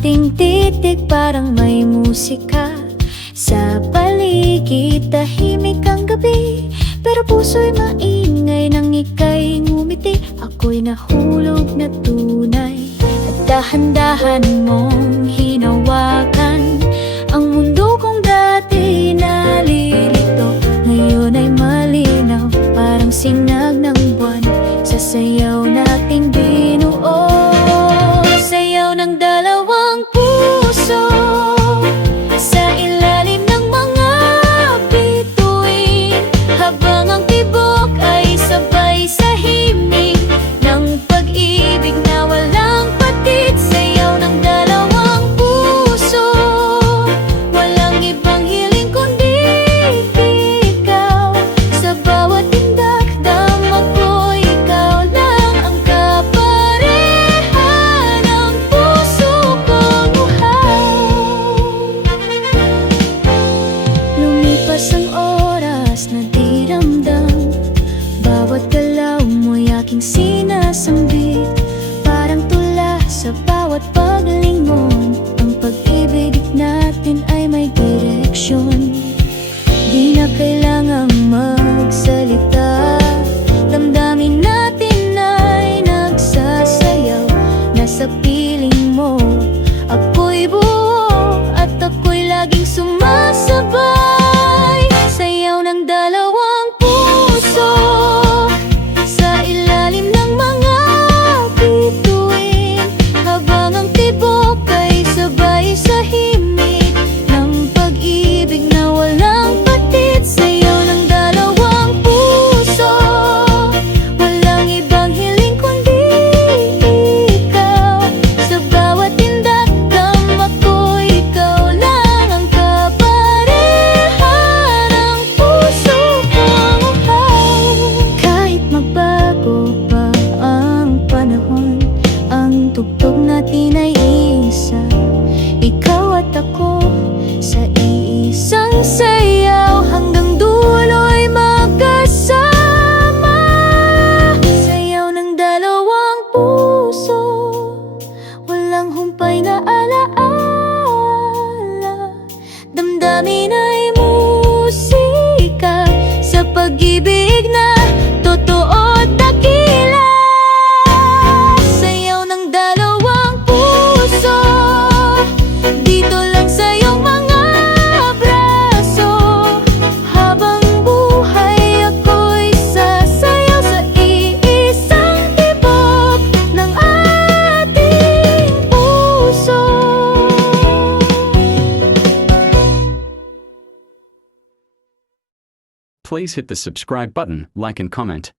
ating titig parang may musika. Sa paligid tahimik ang gabi, pero puso'y maingay nang ika'y ngumiti. Ako'y nahulog na tunay at dahan-dahan mong hinawakan ang mundo kong dati nalilito. Ngayon ay malinaw, parang sinag ng buwan sa sayaw nating binuo. Sayaw ng dalawang puso sa ilalim ng mga bituin, habang ang tibok ay sabay sa himig ng pag-ibig na walang patid. Sayaw ng dalawang puso, walang ibang hiling kundi ikaw. Sa bawat tindak dama ko, ikaw lang ang kaparehan ng puso kong uhaw. Lumipas ang oras na di ramdam, bawat galaw mo'y aking sinasambit. Parang tula sa bawat paglingon, ang pag-ibig natin ay may direksyon. Di na kailangang magsalita, damdamin natin ay nagsasayaw. Nasa piling mo, ako'y buo at ako'y laging sumasabay. Sayaw ng dalawang puso sa ilalim ng mga bituin, habang ang tibok ay sabay sa himig ng pag-ibig na walang patid. Sayaw ng dalawang puso, walang ibang hiling kundi ikaw. Sa bawat tindak dama ko, ikaw lang ang kaparehan ng puso kong uhaw. Kahit magbago pa ang panahon, ang tugtog natin ay isa, ikaw at ako sa iisang sayaw, hanggang dulo'y magkasama. Sayaw ng dalawang puso, walang humpay na alaala, damdamin ay musika sa pag-ibig na totoo at dakila. Sayaw ng dalawang puso, dito lang sa iyong mga braso, habang buhay ako'y sasayaw sa iisang tibok ng ating puso. Please hit the subscribe button, like and comment.